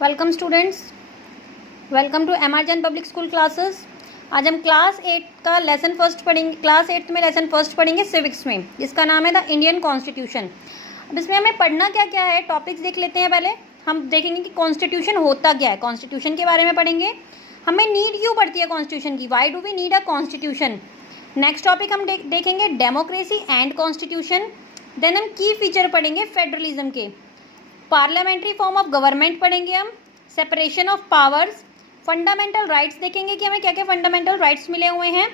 Welcome students, welcome to एमआरजन public school classes. आज हम क्लास 8 का लेसन फर्स्ट पढ़ेंगे। क्लास 8 में लेसन फर्स्ट पढ़ेंगे सिविक्स में, जिसका नाम है द इंडियन कॉन्स्टिट्यूशन। अब इसमें हमें पढ़ना क्या क्या है, टॉपिक्स देख लेते हैं। पहले हम देखेंगे कि कॉन्स्टिट्यूशन होता क्या है, कॉन्स्टिट्यूशन के बारे में पढ़ेंगे। हमें नीड क्यों पड़ती है कॉन्स्टिट्यूशन की, why do we need a constitution. Next topic हम देखेंगे डेमोक्रेसी एंड कॉन्स्टिट्यूशन। देन हम की फीचर पढ़ेंगे फेडरलिज्म के। पार्लियामेंट्री फॉर्म ऑफ गवर्नमेंट पढ़ेंगे हम, separation of powers, fundamental rights देखेंगे कि हमें क्या क्या फंडामेंटल राइट्स मिले हुए हैं।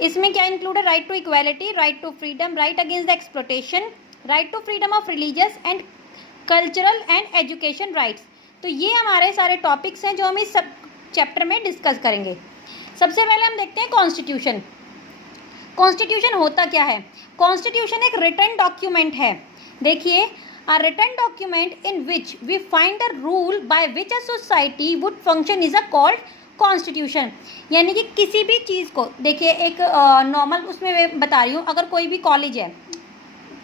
इसमें क्या इंक्लूड है, right to equality, right to freedom, right against the exploitation, right to freedom of religious and cultural and education rights. तो ये हमारे सारे टॉपिक्स हैं जो हम इस सब चैप्टर में डिस्कस करेंगे। सबसे पहले हम देखते हैं कॉन्स्टिट्यूशन। कॉन्स्टिट्यूशन होता क्या है। कॉन्स्टिट्यूशन एक रिटन डॉक्यूमेंट है। देखिए, a written document in which we find the rule by which a society would function is a called constitution। यानी कि किसी भी चीज़ को, देखिए एक नॉर्मल उसमें मैं बता रही हूँ, अगर कोई भी कॉलेज है,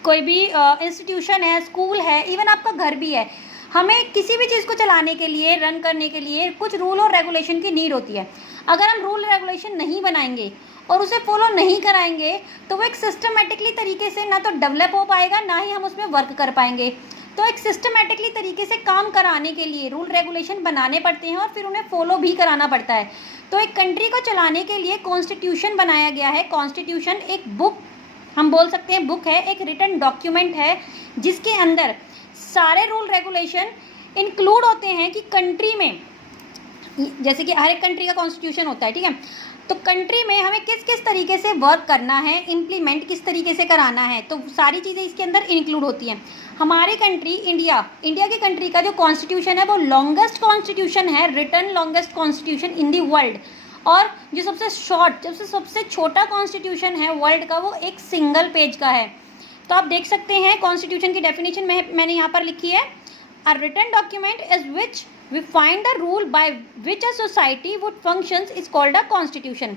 कोई भी इंस्टीट्यूशन है, स्कूल है, इवन आपका घर भी है, हमें किसी भी चीज़ को चलाने के लिए, रन करने के लिए कुछ रूल और रेगुलेशन की नीड होती है। अगर हम रूल रेगुलेशन नहीं बनाएंगे और उसे फॉलो नहीं कराएंगे तो वो एक सिस्टमेटिकली तरीके से ना तो डेवलप हो पाएगा, ना ही हम उसमें वर्क कर पाएंगे। तो एक सिस्टमेटिकली तरीके से काम कराने के लिए रूल रेगुलेशन बनाने पड़ते हैं और फिर उन्हें फॉलो भी कराना पड़ता है। तो एक कंट्री को चलाने के लिए कॉन्स्टिट्यूशन बनाया गया है। कॉन्स्टिट्यूशन एक बुक, हम बोल सकते हैं बुक है, एक रिटन डॉक्यूमेंट है जिसके अंदर सारे रूल रेगुलेशन इंक्लूड होते हैं कि कंट्री में, जैसे कि हर एक कंट्री का कॉन्स्टिट्यूशन होता है, ठीक है, तो कंट्री में हमें किस किस तरीके से वर्क करना है, इम्प्लीमेंट किस तरीके से कराना है, तो सारी चीज़ें इसके अंदर इंक्लूड होती हैं। हमारी कंट्री इंडिया की कंट्री का जो कॉन्स्टिट्यूशन है वो लॉन्गेस्ट कॉन्स्टिट्यूशन है, written longest constitution in the world. और जो सबसे शॉर्ट, सबसे छोटा कॉन्स्टिट्यूशन है वर्ल्ड का, वो एक सिंगल पेज का है। तो आप देख सकते हैं कॉन्स्टिट्यूशन की डेफिनेशन मैंने यहाँ पर लिखी है, a written document is which we find the rule by which a society would functions is called a constitution।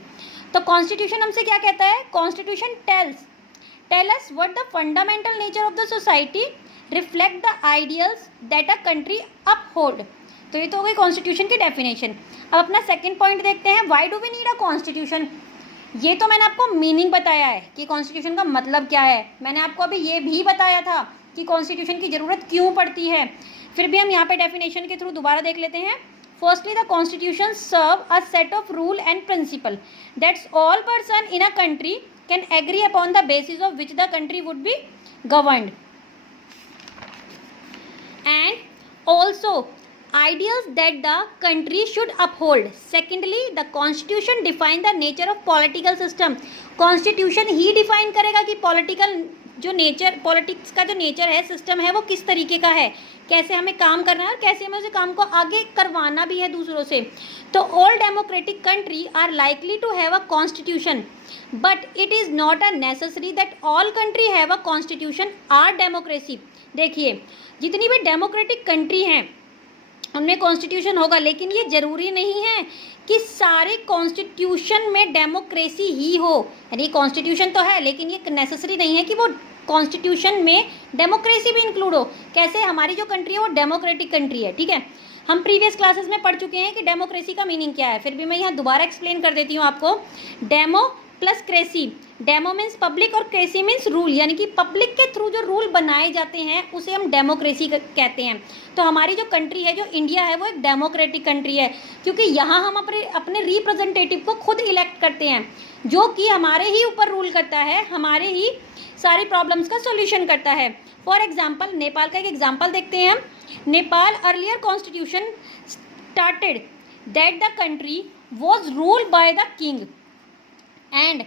तो constitution हमसे क्या कहता है, constitution tell us what the fundamental nature of the society, reflect the ideals that a country uphold। तो ये तो हो गई constitution की definition। अब अपना second point देखते हैं, why do we need a constitution। ये तो मैंने आपको मीनिंग बताया है कि कॉन्स्टिट्यूशन का मतलब क्या है। मैंने आपको अभी ये भी बताया था कि कॉन्स्टिट्यूशन की ज़रूरत क्यों पड़ती है। फिर भी हम यहाँ पे डेफिनेशन के थ्रू दोबारा देख लेते हैं। Firstly, the constitution serve a set of rule and principle that's all person in a country can agree upon the basis of which the country would be governed, and also ideals that the country should uphold। Secondly, the constitution define the nature of political system। constitution he define करेगा कि political जो nature, politics का जो nature है, system है, वो किस तरीके का है, कैसे हमें काम करना है और कैसे हमें उस काम को आगे करवाना भी है दूसरों से। तो all democratic country are likely to have a constitution, but it is not a necessary that all country have a constitution are democracy. देखिए, जितनी भी डेमोक्रेटिक कंट्री हैं उनमें कॉन्स्टिट्यूशन होगा, लेकिन ये ज़रूरी नहीं है कि सारे कॉन्स्टिट्यूशन में डेमोक्रेसी ही हो। यानी कॉन्स्टिट्यूशन तो है, लेकिन ये नेसेसरी नहीं है कि वो कॉन्स्टिट्यूशन में डेमोक्रेसी भी इंक्लूड हो। कैसे, हमारी जो कंट्री है वो डेमोक्रेटिक कंट्री है, ठीक है। हम प्रीवियस क्लासेस में पढ़ चुके हैं कि डेमोक्रेसी का मीनिंग क्या है, फिर भी मैं यहाँ दोबारा एक्सप्लेन कर देती हूँ आपको। Demo plus cracy, demo means public और क्रेसी मीन्स रूल, यानी कि पब्लिक के थ्रू जो रूल बनाए जाते हैं उसे हम डेमोक्रेसी कहते हैं। तो हमारी जो कंट्री है, जो इंडिया है, वो एक डेमोक्रेटिक कंट्री है, क्योंकि यहाँ हम अपने रिप्रेजेंटेटिव को खुद इलेक्ट करते हैं, जो कि हमारे ही ऊपर रूल करता है, हमारे ही सारी प्रॉब्लम्स का सोल्यूशन करता है। फॉर एग्जाम्पल, नेपाल का एक एग्जाम्पल देखते हैं हम। Nepal earlier constitution started that the country was ruled by the king and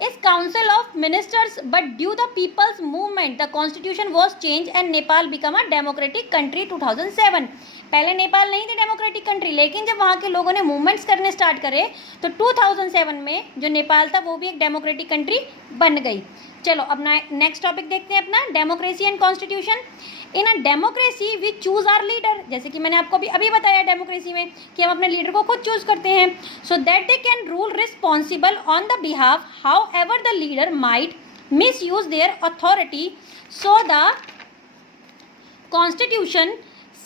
is council of ministers, but due the people's movement the constitution was changed and Nepal become a democratic country 2007। पहले नेपाल नहीं थी democratic country, लेकिन जब वहाँ के लोगों ने movements करने स्टार्ट करे तो 2007 में जो नेपाल था वो भी एक डेमोक्रेटिक कंट्री बन गई। चलो अपना नेक्स्ट टॉपिक देखते हैं, अपना democracy and constitution. In a democracy we choose our leader, जैसे कि मैंने आपको अभी बताया डेमोक्रेसी में कि हम अपने लीडर को खुद चूज करते हैं, so that they can rule responsible on the behalf how ever the leader might miss use their authority. So the constitution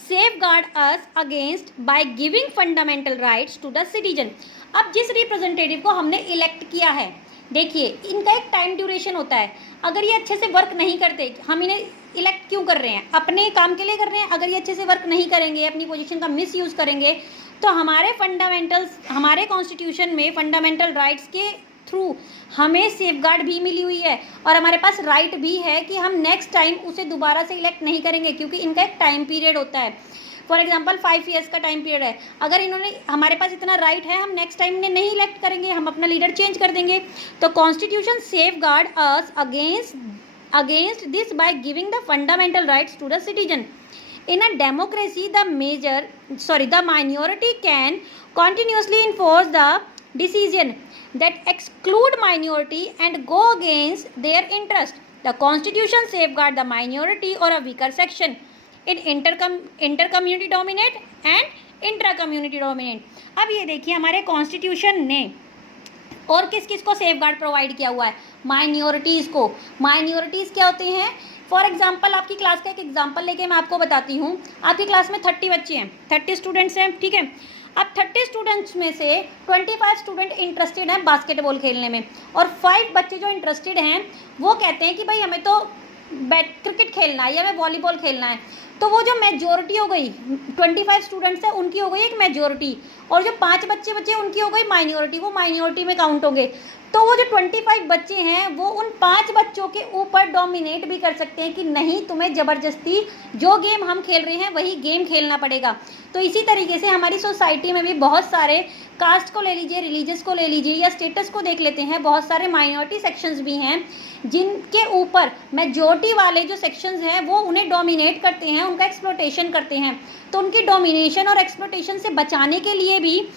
safeguard us against by giving fundamental rights to the citizen. अब जिस representative को हमने elect किया है, देखिए इनका एक time duration होता है. अगर ये अच्छे से वर्क नहीं करते, हम इन्हें इलेक्ट क्यों कर रहे हैं? अपने काम के लिए कर रहे हैं. अगर ये अच्छे से वर्क नहीं करेंगे, अपनी पोजीशन का मिस यूज़ करेंगे, तो हमारे फंडामेंटल्स, हमारे कॉन्स्टिट्यूशन में फंडामेंटल राइट्स के थ्रू हमें सेफगार्ड भी मिली हुई है और हमारे पास राइट भी है कि हम नेक्स्ट टाइम उसे दोबारा से इलेक्ट नहीं करेंगे, क्योंकि इनका एक टाइम पीरियड होता है. फॉर एग्जाम्पल 5 ईयर्स का टाइम पीरियड है. अगर इन्होंने, हमारे पास इतना राइट है, हम नेक्स्ट टाइम इन्हें नहीं इलेक्ट करेंगे, हम अपना लीडर चेंज कर देंगे. तो constitution safeguard us against this by giving the fundamental rights to the citizen. In a democracy, the minority can continuously enforce the decision that exclude minority and go against their interest. The Constitution safeguard the minority or a weaker section in inter-community dominant and intra-community dominant. अब ये देखिए हमारे constitution ने और किस किस को safeguard provide किया हुआ है? माइनॉरिटीज़ को. माइनॉरिटीज़ क्या होते हैं? फॉर एग्जाम्पल आपकी क्लास का एक एग्जाम्पल लेके मैं आपको बताती हूँ. आपकी क्लास में 30 बच्चे हैं, 30 स्टूडेंट्स हैं, ठीक है. अब 30 स्टूडेंट्स में से 25 स्टूडेंट इंटरेस्टेड हैं बास्केटबॉल खेलने में, और 5 बच्चे जो इंटरेस्टेड हैं वो कहते हैं कि भाई हमें तो क्रिकेट खेलना है या हमें वॉलीबॉल खेलना है. तो वो जो मेजोरिटी हो गई, 25 स्टूडेंट्स हैं उनकी हो गई एक मेजोरिटी, और जो 5 बच्चे बचे उनकी हो गई माइनॉरिटी, वो माइनॉरिटी में काउंट हो गए. तो वो जो 25 बच्चे हैं वो उन 5 बच्चों के ऊपर डोमिनेट भी कर सकते हैं कि नहीं, तुम्हें ज़बरदस्ती जो गेम हम खेल रहे हैं वही गेम खेलना पड़ेगा. तो इसी तरीके से हमारी सोसाइटी में भी बहुत सारे, कास्ट को ले लीजिए, रिलीजियस को ले लीजिए, या स्टेटस को देख लेते हैं, बहुत सारे माइनॉरिटी सेक्शंस भी हैं जिनके ऊपर मेजॉरिटी वाले जो सेक्शंस हैं वो उन्हें डोमिनेट करते हैं, उनका एक्सप्लोटेशन करते हैं. तो उनकी डोमिनेशन और एक्सप्लोटेशन से बचाने के लिए भी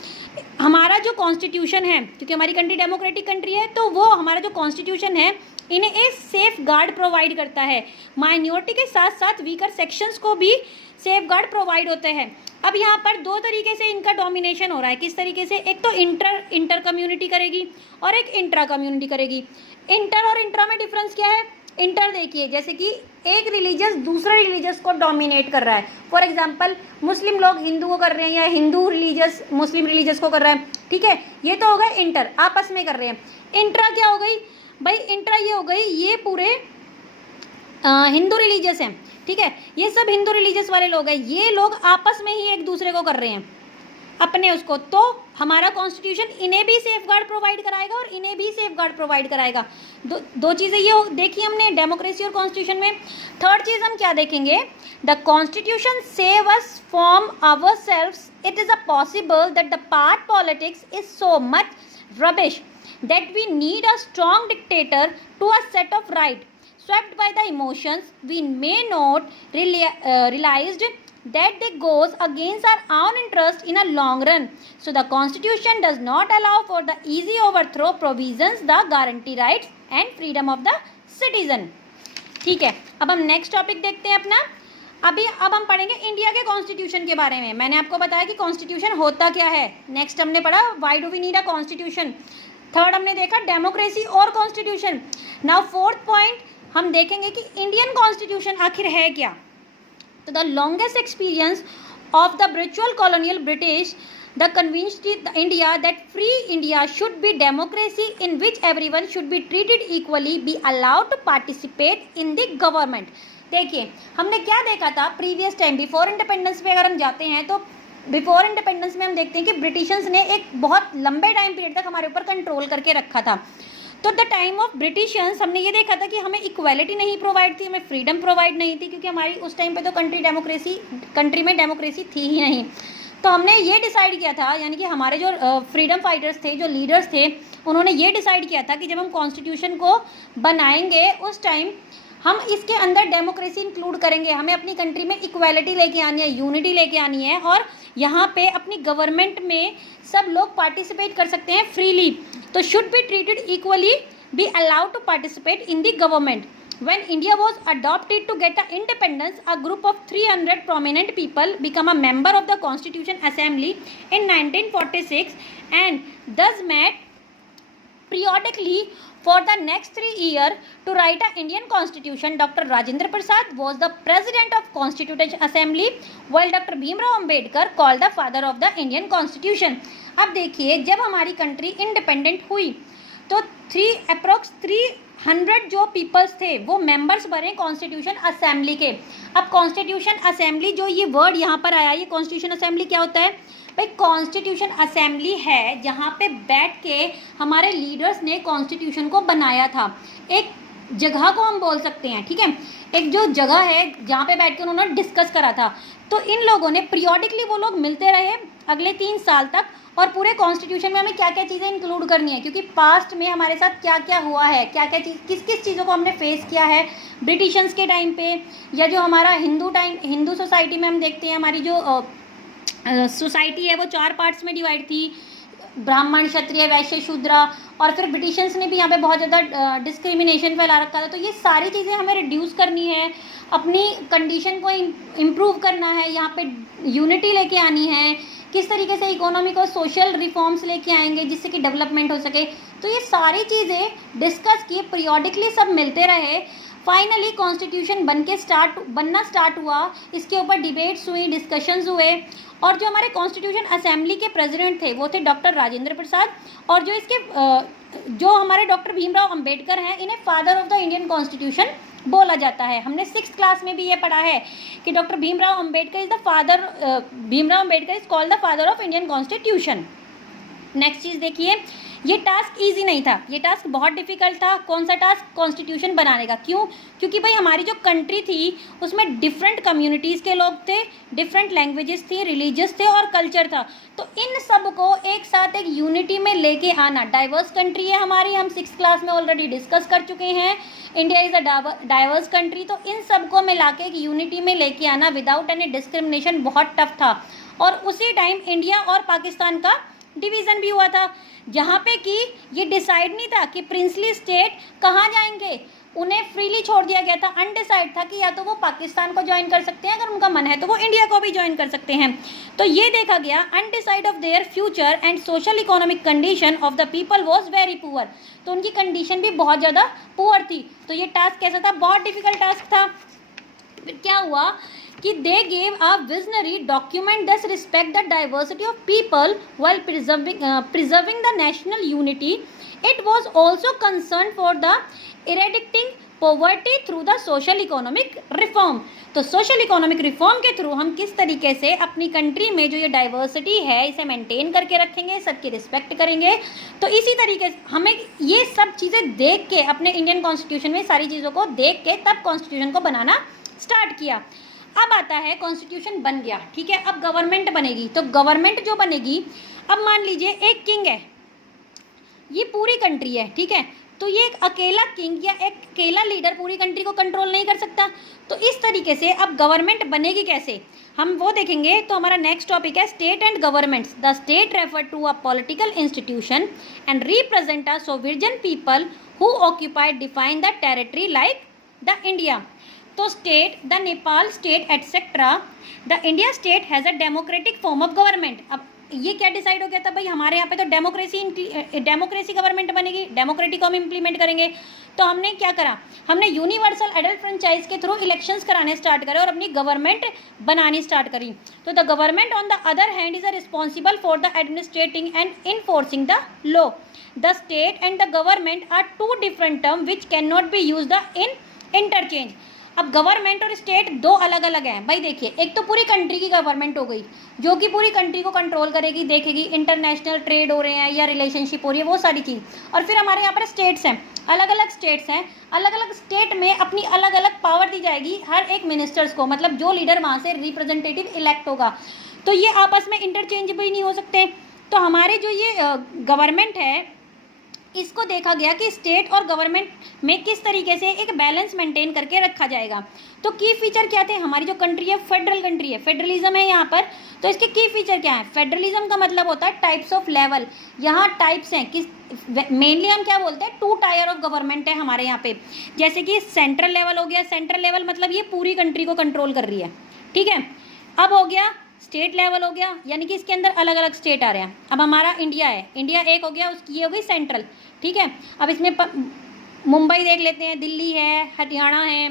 हमारा जो कॉन्स्टिट्यूशन है, क्योंकि हमारी कंट्री डेमोक्रेटिक कंट्री है, तो वो हमारा जो कॉन्स्टिट्यूशन है इन्हें एक सेफ गार्ड प्रोवाइड करता है. माइनॉरिटी के साथ साथ वीकर सेक्शंस को भी सेफ गार्ड प्रोवाइड होते हैं. अब यहाँ पर 2 तरीके से इनका डोमिनेशन हो रहा है. किस तरीके से? एक तो इंटर कम्युनिटी करेगी और एक इंट्रा कम्युनिटी करेगी. इंटर और इंट्रा में डिफरेंस क्या है? इंटर देखिए, जैसे कि एक रिलीजियस दूसरे रिलीजियस को डोमिनेट कर रहा है. फॉर एग्जांपल मुस्लिम लोग हिंदू को कर रहे हैं, या हिंदू रिलीजियस मुस्लिम रिलीजियस को कर रहा है, ठीक है. ये तो हो गए इंटर, आपस में कर रहे हैं. इंट्रा क्या हो गई भाई? इंट्रा ये हो गई, ये पूरे हिंदू रिलीजियस हैं, ठीक है. ये सब हिंदू रिलीजियस वाले लोग हैं, ये लोग आपस में ही एक दूसरे को कर रहे हैं अपने उसको. तो हमारा कॉन्स्टिट्यूशन इन्हें भी सेफगार्ड प्रोवाइड कराएगा और इन्हें भी सेफगार्ड प्रोवाइड कराएगा. दो चीज़ें ये देखी हमने डेमोक्रेसी और कॉन्स्टिट्यूशन में. थर्ड चीज़ हम क्या देखेंगे? The constitution save us from our selves. It is a possible that the part politics is so much rubbish that we need a strong dictator to a set of right. Swept by the emotions, we may not realized that they goes against our own interest in a long run. So the Constitution does not allow for the easy overthrow provisions that guarantee rights and freedom of the citizen. ठीक है, अब हम next topic देखते हैं अपना. अब हम पढ़ेंगे इंडिया के कॉन्स्टिट्यूशन के बारे में. मैंने आपको बताया कि कॉन्स्टिट्यूशन होता क्या है. नेक्स्ट हमने पढ़ा why do we need a constitution. Third हमने देखा डेमोक्रेसी और कॉन्स्टिट्यूशन. नाउ फोर्थ पॉइंट हम देखेंगे कि इंडियन कॉन्स्टिट्यूशन आखिर है क्या. तो the longest experience of the brutal colonial British the convinced India that free India should be democracy in which everyone should be treated equally, be allowed to participate in the government. देखिए हमने क्या देखा था previous time before independence पे. अगर हम जाते हैं तो बिफोर इंडिपेंडेंस में हम देखते हैं कि ब्रिटिशर्स ने एक बहुत लंबे टाइम पीरियड तक हमारे ऊपर कंट्रोल करके रखा था. तो द टाइम ऑफ ब्रिटिशर्स हमने ये देखा था कि हमें इक्वालिटी नहीं प्रोवाइड थी, हमें फ्रीडम प्रोवाइड नहीं थी, क्योंकि हमारी उस टाइम पे तो कंट्री में डेमोक्रेसी थी ही नहीं. तो हमने ये डिसाइड किया था, यानी कि हमारे जो फ्रीडम फाइटर्स थे, जो लीडर्स थे, उन्होंने ये डिसाइड किया था कि जब हम कॉन्स्टिट्यूशन को बनाएंगे उस टाइम हम इसके अंदर डेमोक्रेसी इंक्लूड करेंगे. हमें अपनी कंट्री में इक्वालिटी लेके आनी है, यूनिटी लेके आनी है, और यहाँ पे अपनी गवर्नमेंट में सब लोग पार्टिसिपेट कर सकते हैं फ्रीली. तो should be treated equally, be allowed to participate in the government. When India was adopted to get the independence, a group of 300 prominent people became a member of the Constitution Assembly in 1946 and thus met periodically for the next 3 years to write a Indian constitution. Dr. Rajendra Prasad was the president of Constituent Assembly while Dr. Bhimrao Ambedkar called the father of the Indian constitution. अब देखिए जब हमारी country independent हुई तो approx 300 जो peoples थे वो members बने कॉन्स्टिट्यूशन असेंबली के। अब कॉन्स्टिट्यूशन असेंबली जो ये वर्ड यहाँ पर आया, ये कॉन्स्टिट्यूशन असेंबली क्या होता है भाई? कॉन्स्टिट्यूशन असेंबली है जहाँ पे बैठ के हमारे लीडर्स ने कॉन्स्टिट्यूशन को बनाया था। एक जगह को हम बोल सकते हैं, ठीक है, एक जो जगह है जहाँ पे बैठ के उन्होंने डिस्कस करा था। तो इन लोगों ने पीरियोडिकली वो लोग मिलते रहे अगले 3 साल तक, और पूरे कॉन्स्टिट्यूशन में हमें क्या क्या चीज़ें इंक्लूड करनी है, क्योंकि पास्ट में हमारे साथ क्या क्या हुआ है, क्या क्या चीज़, किस किस चीज़ों को हमने फेस किया है ब्रिटिशर्स के टाइम पे, या जो हमारा हिंदू सोसाइटी में हम देखते हैं हमारी जो सोसाइटी है वो 4 पार्ट्स में डिवाइड थी, ब्राह्मण, क्षत्रिय, वैश्य, शूद्र, और फिर ब्रिटिशर्स ने भी यहाँ पे बहुत ज़्यादा डिस्क्रिमिनेशन फैला रखा था। तो ये सारी चीज़ें हमें रिड्यूस करनी है, अपनी कंडीशन को इम्प्रूव करना है, यहाँ पे यूनिटी लेके आनी है, किस तरीके से इकोनॉमी को सोशल रिफॉर्म्स लेके आएंगे जिससे कि डेवलपमेंट हो सके। तो ये सारी चीज़ें डिस्कस की, पीरियोडिकली सब मिलते रहे। फाइनली कॉन्स्टिट्यूशन बनना स्टार्ट हुआ, इसके ऊपर डिबेट्स हुई, डिस्कशंस हुए, और जो हमारे कॉन्स्टिट्यूशन असेंबली के प्रेसिडेंट थे वो थे डॉक्टर राजेंद्र प्रसाद, और जो हमारे डॉक्टर भीमराव अंबेडकर हैं इन्हें father of the Indian constitution बोला जाता है। हमने 6th क्लास में भी ये पढ़ा है कि doctor Bhimrao Ambedkar is called the father of Indian constitution. Next चीज़ देखिए, ये टास्क इजी नहीं था, ये टास्क बहुत डिफिकल्ट था। कौन सा टास्क? कॉन्स्टिट्यूशन बनाने का। क्यों? क्योंकि भाई हमारी जो कंट्री थी उसमें डिफरेंट कम्युनिटीज़ के लोग थे, डिफरेंट लैंग्वेजेस थी, रिलीजियस थे और कल्चर था। तो इन सब को एक साथ एक यूनिटी में लेके आना, डाइवर्स कंट्री है हमारी, हम 6th क्लास में ऑलरेडी डिस्कस कर चुके हैं, India is a diverse country. तो इन सब को मिला के एक यूनिटी में लेके आना विदाउट एनी डिस्क्रिमिनेशन बहुत टफ था। और उसी टाइम इंडिया और पाकिस्तान का डिवीज़न भी हुआ था, जहाँ पे कि ये डिसाइड नहीं था कि प्रिंसली स्टेट कहाँ जाएंगे, उन्हें फ्रीली छोड़ दिया गया था। अनडिसाइड था कि या तो वो पाकिस्तान को ज्वाइन कर सकते हैं, अगर उनका मन है तो वो इंडिया को भी ज्वाइन कर सकते हैं। तो ये देखा गया, undecided of their future and social economic condition of the people was very poor. तो उनकी कंडीशन भी बहुत ज़्यादा पुअर थी। तो ये टास्क कैसा था? बहुत डिफिकल्ट टास्क था। फिर क्या हुआ कि they gave a visionary document thus respect the diversity of people while preserving the national unity. It was also concern for the eradicating poverty through the social economic reform. तो social economic reform के through हम किस तरीके से अपनी country में जो ये डाइवर्सिटी है इसे मेंटेन करके रखेंगे, सबकी रिस्पेक्ट करेंगे। तो इसी तरीके से हमें ये सब चीज़ें देख के, अपने इंडियन कॉन्स्टिट्यूशन में सारी चीज़ों को देख के तब कॉन्स्टिट्यूशन को बनाना स्टार्ट किया। अब आता है कॉन्स्टिट्यूशन बन गया, ठीक है, अब गवर्नमेंट बनेगी। तो गवर्नमेंट जो बनेगी, अब मान लीजिए एक किंग है, ये पूरी कंट्री है, ठीक है, तो ये एक अकेला किंग या एक अकेला लीडर पूरी कंट्री को कंट्रोल नहीं कर सकता। तो इस तरीके से अब गवर्नमेंट बनेगी कैसे, हम वो देखेंगे। तो हमारा नेक्स्ट टॉपिक है state and governments. The state refer to a political institution and represent a sovereign people who occupied define the territory like the India. तो state, the Nepal state etcetera, the India state has a democratic form of government. अब ये क्या decide हो गया था भाई, हमारे यहाँ पे तो डेमोक्रेसी गवर्नमेंट बनेगी, डेमोक्रेटिक हम इम्प्लीमेंट करेंगे। तो हमने क्या करा, हमने यूनिवर्सल एडल्ट फ्रेंचाइज के थ्रू इलेक्शंस कराने स्टार्ट करे और अपनी गवर्नमेंट बनानी स्टार्ट करी। तो the government on the other hand is a responsible for the administrating and enforcing the law. The state and the government are two different term which can not be use the interchange. अब government और state दो अलग अलग हैं भाई। देखिए, एक तो पूरी कंट्री की गवर्नमेंट हो गई जो कि पूरी कंट्री को कंट्रोल करेगी, देखेगी इंटरनेशनल ट्रेड हो रहे हैं या रिलेशनशिप हो रही है, वो सारी चीज़। और फिर हमारे यहाँ पर स्टेट्स हैं, अलग अलग स्टेट्स हैं, अलग अलग स्टेट में अपनी अलग अलग पावर दी जाएगी हर एक मिनिस्टर्स को, मतलब जो लीडर वहाँ से रिप्रेजेंटेटिव इलेक्ट होगा। तो ये आपस में इंटरचेंज भी नहीं हो सकते। तो हमारे जो ये गवर्नमेंट है, इसको देखा गया कि स्टेट और गवर्नमेंट में किस तरीके से एक बैलेंस मेंटेन करके रखा जाएगा। तो की फीचर क्या थे, हमारी जो कंट्री है फेडरल कंट्री है, फेडरलिज्म है यहाँ पर। तो इसके की फीचर क्या है, फेडरलिज्म का मतलब होता है टाइप्स ऑफ लेवल। यहाँ टाइप्स हैं, किस मेनली हम क्या बोलते हैं, 2 टायर ऑफ गवर्नमेंट है हमारे यहाँ पे। जैसे कि सेंट्रल लेवल हो गया, सेंट्रल लेवल मतलब ये पूरी कंट्री को कंट्रोल कर रही है, ठीक है। अब हो गया स्टेट लेवल हो गया, यानी कि इसके अंदर अलग अलग स्टेट आ रहे हैं। अब हमारा इंडिया है, इंडिया एक हो गया, उसकी ये हो गई सेंट्रल, ठीक है। अब इसमें मुंबई देख लेते हैं, दिल्ली है, हरियाणा है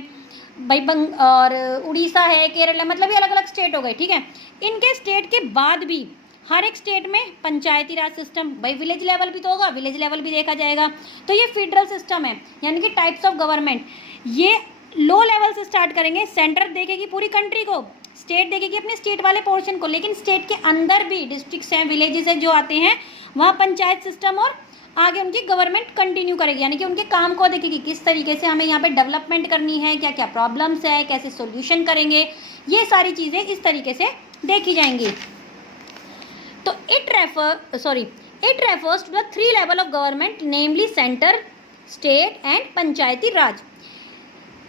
भाई, और उड़ीसा है, केरल है, मतलब ये अलग अलग स्टेट हो गए, ठीक है। इनके स्टेट के बाद भी हर एक स्टेट में पंचायती राज सिस्टम, भाई विलेज लेवल भी तो होगा, विलेज लेवल भी देखा जाएगा। तो ये फेडरल सिस्टम है, यानी कि टाइप्स ऑफ गवर्नमेंट। ये लो लेवल से स्टार्ट करेंगे, सेंटर देखेगी पूरी कंट्री को, स्टेट देखेगी अपने स्टेट वाले पोर्शन को, लेकिन स्टेट के अंदर भी डिस्ट्रिक्ट्स हैं, विलेजेस हैं जो आते हैं, वहाँ पंचायत सिस्टम और आगे उनकी गवर्नमेंट कंटिन्यू करेगी, यानी कि उनके काम को देखेगी, किस तरीके से हमें यहाँ पे डेवलपमेंट करनी है, क्या क्या प्रॉब्लम्स है, कैसे सॉल्यूशन करेंगे, ये सारी चीज़ें इस तरीके से देखी जाएंगी। तो it refers to the 3 level of government, namely centre, state and Panchayati Raj.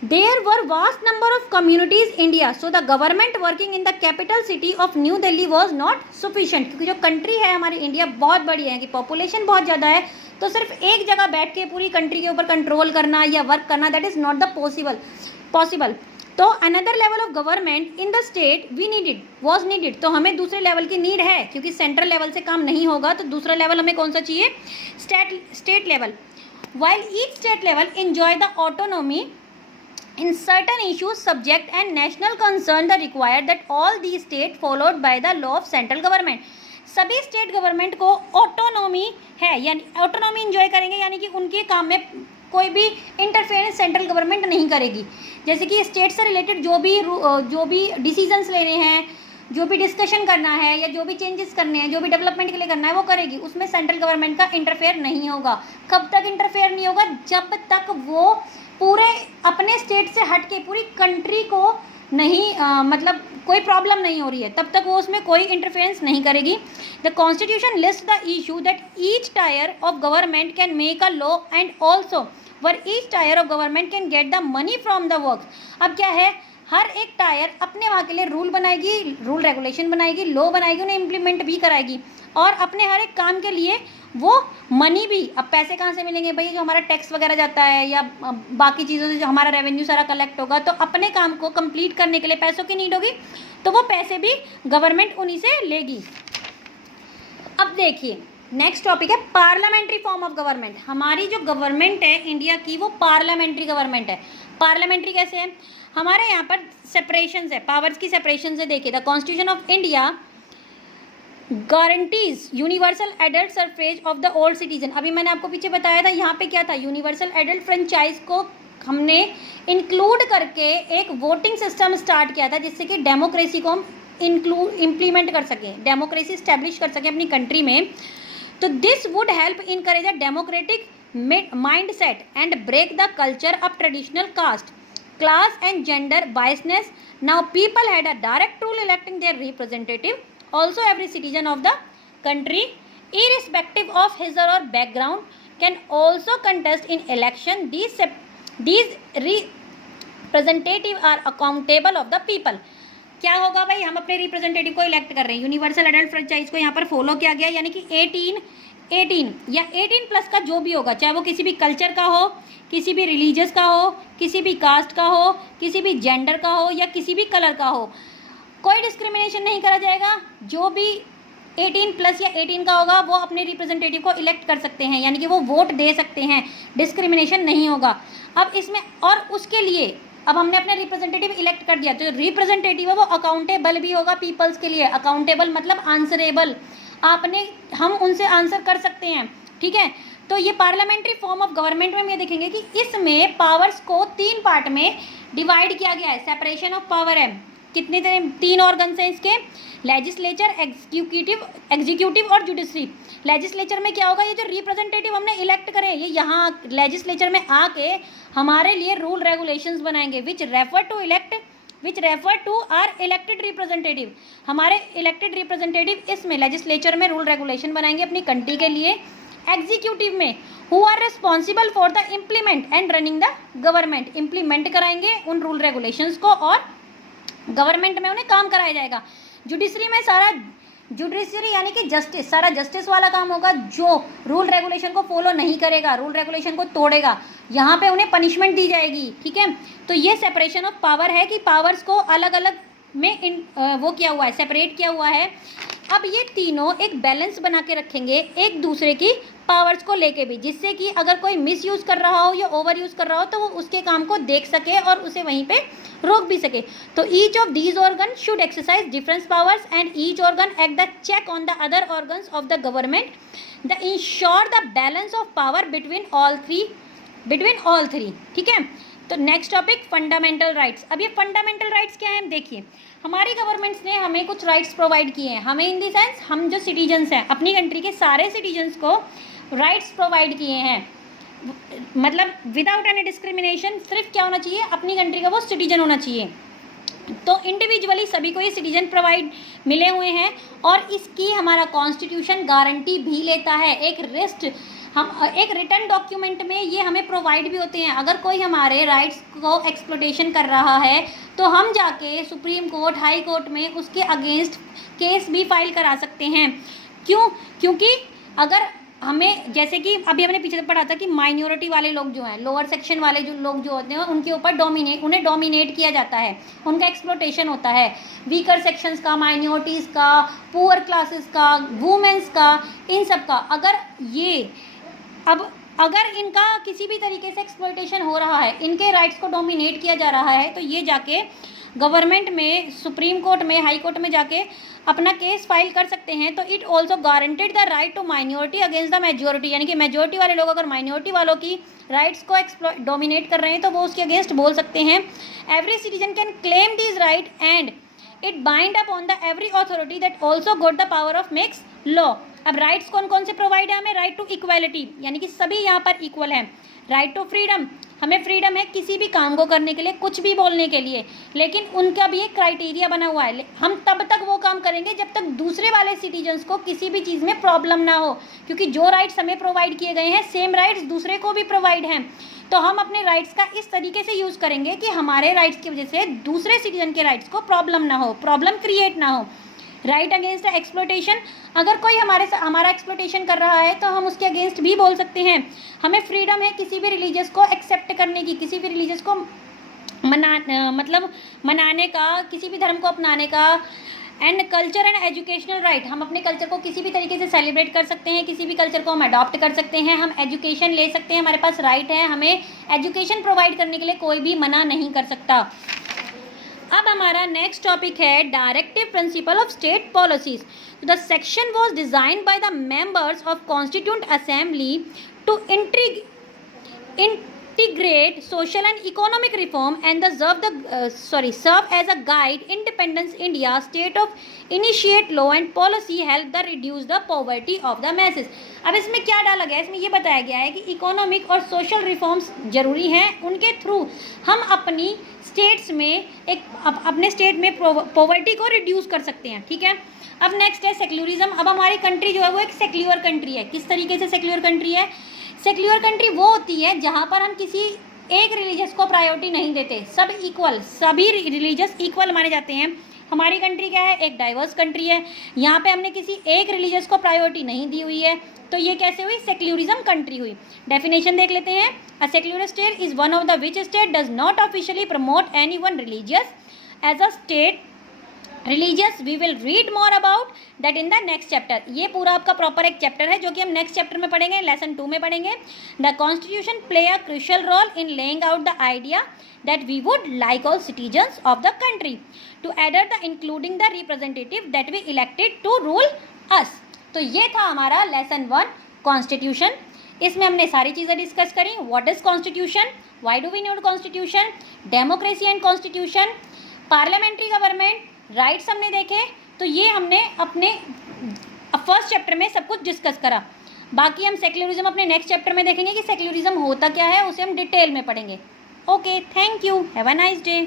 There were vast number of communities in India, so the government working in the capital city of New Delhi was not sufficient, क्योंकि जो country है हमारी India बहुत बड़ी है, कि population बहुत ज़्यादा है, तो सिर्फ एक जगह बैठ के पूरी कंट्री के ऊपर कंट्रोल करना या वर्क करना, that is not the possible. तो another level of government in the state we needed was needed, तो हमें दूसरे लेवल की नीड है, क्योंकि सेंट्रल लेवल से काम नहीं होगा, तो दूसरा लेवल हमें कौन सा चाहिए, state level. While each state level enjoy the autonomy in certain issues, subject and national concern, the required that all these state followed by the law of central government। सभी स्टेट गवर्नमेंट को autonomy है, यानी autonomy enjoy करेंगे, यानी कि उनके काम में कोई भी इंटरफेरेंस सेंट्रल गवर्नमेंट नहीं करेगी। जैसे कि स्टेट से रिलेटेड जो भी डिसीजंस लेने हैं, जो भी डिस्कशन करना है, या जो भी चेंजेस करने हैं, जो भी डेवलपमेंट के लिए करना है, वो करेगी, उसमें सेंट्रल गवर्नमेंट का इंटरफेयर नहीं होगा। कब तक इंटरफेयर नहीं होगा, जब तक वो पूरे अपने स्टेट से हट के पूरी कंट्री को नहीं मतलब कोई प्रॉब्लम नहीं हो रही है, तब तक वो उसमें कोई इंटरफेरेंस नहीं करेगी। The constitution list the issue that each tyre of government can make a law and also were each tyre of government can get the money from the work. अब क्या है, हर एक टायर अपने वहाँ के लिए रूल बनाएगी, रूल रेगुलेशन बनाएगी, लॉ बनाएगी, उन्हें इम्प्लीमेंट भी कराएगी, और अपने हर एक काम के लिए वो मनी भी, अब पैसे कहाँ से मिलेंगे भाई, जो हमारा टैक्स वगैरह जाता है या बाकी चीज़ों से जो हमारा रेवेन्यू सारा कलेक्ट होगा, तो अपने काम को कंप्लीट करने के लिए पैसों की नीड होगी, तो वो पैसे भी गवर्नमेंट उन्हीं से लेगी। अब देखिए नेक्स्ट टॉपिक है पार्लियामेंट्री फॉर्म ऑफ गवर्नमेंट। हमारी जो गवर्नमेंट है इंडिया की, वो पार्लियामेंट्री गवर्नमेंट है। पार्लियामेंट्री कैसे है, हमारे यहाँ पर सेपरेशन है, पावर्स की सेपरेशन से देखिए, the constitution of India guarantees universal adult suffrage of the old citizen. अभी मैंने आपको पीछे बताया था, यहाँ पे क्या था, यूनिवर्सल एडल्ट फ्रेंचाइज को हमने इंक्लूड करके एक वोटिंग सिस्टम स्टार्ट किया था, जिससे कि डेमोक्रेसी को हम इम्प्लीमेंट कर सकें, डेमोक्रेसी स्टैब्लिश कर सकें अपनी कंट्री में। तो this would help encourage a democratic mind set and break the culture of traditional caste, class and gender biasness. Now people had a direct rule electing their representative. Also every citizen of the country, irrespective of his or her background, can also contest in election. These representative are accountable of the people. क्या होगा भाई, हम अपने representative को elect कर रहे हैं, universal adult franchise को यहाँ पर फॉलो किया गया, यानी कि 18 या 18+ का जो भी होगा, चाहे वो किसी भी कल्चर का हो, किसी भी रिलीजियस का हो, किसी भी कास्ट का हो, किसी भी जेंडर का हो, या किसी भी कलर का हो, कोई डिस्क्रिमिनेशन नहीं करा जाएगा। जो भी 18+ या 18 का होगा वो अपने रिप्रेजेंटेटिव को इलेक्ट कर सकते हैं, यानी कि वो वोट दे सकते हैं, डिस्क्रिमिनेशन नहीं होगा। अब इसमें और उसके लिए अब हमने अपने रिप्रेजेंटेटिव इलेक्ट कर दिया, तो रिप्रेजेंटेटिव है वो अकाउंटेबल भी होगा पीपल्स के लिए। अकाउंटेबल मतलब आंसरेबल, हम उनसे आंसर कर सकते हैं, ठीक है। तो ये पार्लियामेंट्री फॉर्म ऑफ गवर्नमेंट में हम ये देखेंगे कि इसमें पावर्स को 3 पार्ट में डिवाइड किया गया है, सेपरेशन ऑफ पावर है। कितने 3 ऑर्गन्स हैं इसके, लेजिस्लेचर, एग्जीक्यूटिव और जुडिशरी। लेजिस्लेचर में क्या होगा, ये जो रिप्रेजेंटेटिव हमने इलेक्ट करे, ये यहाँ लेजिस्लेचर में आके हमारे लिए रूल रेगुलेशंस बनाएंगे, which refer to our elected representative. हमारे इलेक्टेड रिप्रेजेंटेटिव इसमें लेजिस्लेचर में रूल रेगुलेशन बनाएंगे अपनी कंट्री के लिए। एग्जीक्यूटिव में who are responsible for the implement and running the government, implement कराएंगे उन रूल रेगुलेशंस को और गवर्नमेंट में उन्हें काम कराया जाएगा। जुडिशरी में सारा जुडिशरी यानी कि जस्टिस, सारा जस्टिस वाला काम होगा। जो रूल रेगुलेशन को फॉलो नहीं करेगा, रूल रेगुलेशन को तोड़ेगा, यहाँ पे उन्हें पनिशमेंट दी जाएगी, ठीक है। तो ये सेपरेशन ऑफ पावर है कि पावर्स को अलग अलग में वो किया हुआ है, सेपरेट किया हुआ है। अब ये तीनों एक बैलेंस बना के रखेंगे एक दूसरे की पावर्स को लेके भी, जिससे कि अगर कोई मिस यूज़ कर रहा हो या ओवर यूज़ कर रहा हो तो वो उसके काम को देख सके और उसे वहीं पे रोक भी सके। तो each of these organ should exercise different powers and each organ act the check on the other organs of the government the ensure the balance of power between all three. ठीक है। तो नेक्स्ट टॉपिक फंडामेंटल राइट्स। अब ये fundamental rights क्या है, देखिए हमारी governments ने हमें कुछ राइट्स प्रोवाइड किए हैं, हमें इन द सेंस हम जो सिटीजन्स हैं अपनी कंट्री के सारे सिटीजन्स को राइट्स प्रोवाइड किए हैं, मतलब विदाउट एनी डिस्क्रिमिनेशन। सिर्फ क्या होना चाहिए, अपनी कंट्री का वो सिटीजन होना चाहिए। तो इंडिविजुअली सभी को ये सिटीजन प्रोवाइड मिले हुए हैं और इसकी हमारा कॉन्स्टिट्यूशन गारंटी भी लेता है। एक रिटर्न डॉक्यूमेंट में ये हमें प्रोवाइड भी होते हैं। अगर कोई हमारे राइट्स को एक्सप्लोटेशन कर रहा है तो हम जाके सुप्रीम कोर्ट, हाई कोर्ट में उसके अगेंस्ट केस भी फाइल करा सकते हैं। क्यों? क्योंकि अगर हमें, जैसे कि अभी हमने पीछे पढ़ा था कि माइनॉरिटी वाले लोग जो हैं, लोअर सेक्शन वाले जो लोग जो होते हैं उनके ऊपर उन्हें डोमिनेट किया जाता है, उनका एक्सप्लोटेशन होता है। वीकर सेक्शंस का, माइनॉरिटीज़ का, पुअर क्लासेस का, वुमेन्स का, इन सब का अगर इनका किसी भी तरीके से एक्सप्लॉयटेशन हो रहा है, इनके राइट्स को डोमिनेट किया जा रहा है, तो ये जाके गवर्नमेंट में, सुप्रीम कोर्ट में, हाई कोर्ट में जाके अपना केस फाइल कर सकते हैं। तो it also guaranteed the right to minority against the majority, यानी कि मेजोरिटी वाले लोग अगर माइनॉरिटी वालों की राइट्स को डोमिनेट कर रहे हैं तो वो उसके अगेंस्ट बोल सकते हैं। Every citizen can claim this right and it bind up on the every authority that also got the power of makes law. अब राइट्स कौन कौन से प्रोवाइड है हमें? राइट टू इक्वालिटी, यानी कि सभी यहाँ पर इक्वल हैं। राइट टू फ्रीडम, हमें फ्रीडम है किसी भी काम को करने के लिए, कुछ भी बोलने के लिए, लेकिन उनका भी एक क्राइटेरिया बना हुआ है। हम तब तक वो काम करेंगे जब तक दूसरे वाले सिटीजन्स को किसी भी चीज़ में प्रॉब्लम ना हो, क्योंकि जो राइट्स हमें प्रोवाइड किए गए हैं सेम राइट्स दूसरे को भी प्रोवाइड हैं। तो हम अपने राइट्स का इस तरीके से यूज़ करेंगे कि हमारे राइट्स की वजह से दूसरे सिटीजन के राइट्स को प्रॉब्लम ना हो, प्रॉब्लम क्रिएट ना हो। राइट अगेंस्ट एक्सप्लोटेशन, अगर कोई हमारा एक्सप्लोटेशन कर रहा है तो हम उसके अगेंस्ट भी बोल सकते हैं। हमें फ्रीडम है किसी भी रिलीजियस को एक्सेप्ट करने की, किसी भी रिलीजियस को मनाने का, किसी भी धर्म को अपनाने का। And culture and educational right, हम अपने कल्चर को किसी भी तरीके से सेलिब्रेट कर सकते हैं, किसी भी कल्चर को हम अडॉप्ट कर सकते हैं, हम एजुकेशन ले सकते हैं, हमारे पास राइट है, हमें एजुकेशन प्रोवाइड करने के लिए कोई भी मना नहीं कर सकता। अब हमारा नेक्स्ट टॉपिक है directive principle of state policies. The section was designed by the members of constituent assembly to integrate social and economic reform and serve as a guide independence India state of initiate law and policy help the reduce the poverty of the masses। अब इसमें क्या डाला गया है? इसमें ये बताया गया है कि इकोनॉमिक और सोशल रिफॉर्म्स जरूरी हैं, उनके थ्रू हम अपनी स्टेट्स में अपने स्टेट में पॉवर्टी को रिड्यूस कर सकते हैं। ठीक है। अब नेक्स्ट है सेक्युलरिज्म। अब हमारी कंट्री जो है वो एक सेक्युलर कंट्री है। किस तरीके से सेक्युलर कंट्री है? सेक्युलर कंट्री वो होती है जहाँ पर हम किसी एक रिलीजियस को प्रायोरिटी नहीं देते, सब इक्वल, सभी रिलीजियस इक्वल माने जाते हैं। हमारी कंट्री क्या है? एक डाइवर्स कंट्री है। यहाँ पे हमने किसी एक रिलीजियस को प्रायोरिटी नहीं दी हुई है, तो ये कैसे हुई? सेक्युलरिज्म कंट्री हुई। डेफिनेशन देख लेते हैं। A secular state is one of the which state does not officially promote any one religious as a state religious. We will read more about that in the next chapter. ये पूरा आपका proper एक chapter है जो कि हम next chapter में पढ़ेंगे, लेसन 2 में पढ़ेंगे। The constitution play a crucial role in laying out the idea that we would like all citizens of the country to adhere the including the representative that we elected to rule us। तो ये था हमारा lesson 1 constitution. इसमें हमने सारी चीज़ें discuss करी। What is constitution, why do we need constitution, democracy and constitution, parliamentary government, rights हमने देखे। तो ये हमने अपने फर्स्ट चैप्टर में सब कुछ डिस्कस करा। बाकी हम सेक्युलरिज्म अपने नेक्स्ट चैप्टर में देखेंगे कि सेक्युलरिज्म होता क्या है, उसे हम डिटेल में पढ़ेंगे। Okay, thank you. Have a nice day.